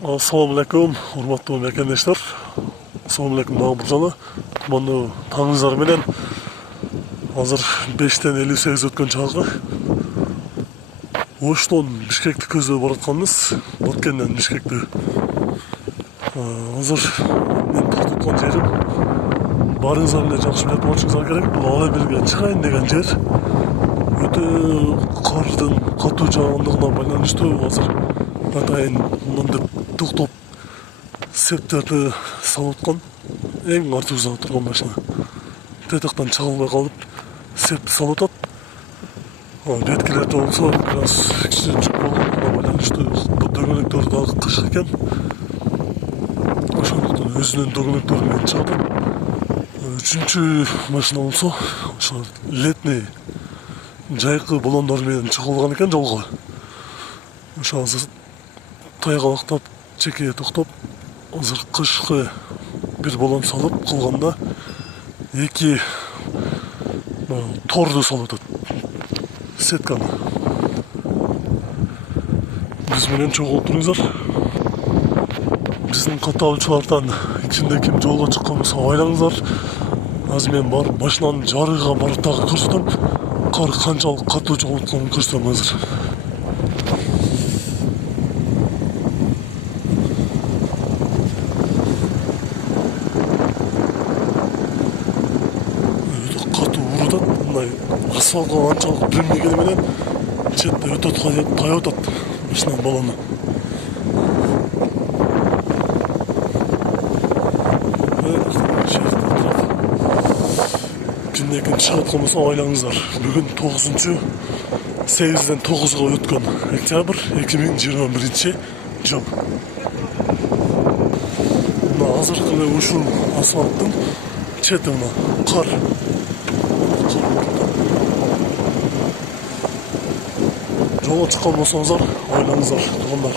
Assalamu алейкум, урматтуу мекендештер. Assalamu алейкум, дагы бир жолу. Кутмандуу таңыңыздар менен. Азыр 5-тен 58 өткөн чагы. Оштон Бишкекти көздөп баратканбыз. Баткенден Бишкекти. Азыр мен токтоткон жерим барыңыздар менен жакшы билип болушуңуздар керек. Бул Ала Белге чыгайын деген жер. Өтө кардын катуу жаагандыгына байланыштуу азыр атайын мындай токтоп септерди салып аткан. Эң артыбызда турган машина тетактан чыга албай калып септи салып атат. Беткилерде болсо бир аз кичине жүк болгондугуна байланыштуу бул дөңгөлөктөр дагы кыш экен. Ошондуктан өзүнүн дөңгөлөктөрү менен чыгат. Үчүнчү машина болсо ошо летний жайкы баллондор менен чыгып алган экен жолго. Ошо азыр тайгалактап чекеге токтоп, азыр кышкы бир баллон салып калганда эки торду салып атат. Сетканы. Биз менен чогулуп туруңуздар. Биздин катталуучулардан ичинде ким жолго чыккан болсо айлаңыздар. Азыр мен барып машинанын жарыгына барып дагы көрсөтөм. Кар канчалык катуу жогуп атканын көрсөтөм азыр. Асфалтқа анчалык билмегени менен четте өтө таяп атат машинанын баллону. Кимде ким чыгып аткан болсо айлаңыздар. Бүгүн 8-ден 9-га өткөн октябрь 2021 жыл. Мына азыркы ушул асфалттын чети мына кар. Жолго чыккан болсоңуздар, айлаңыздар, туугандар.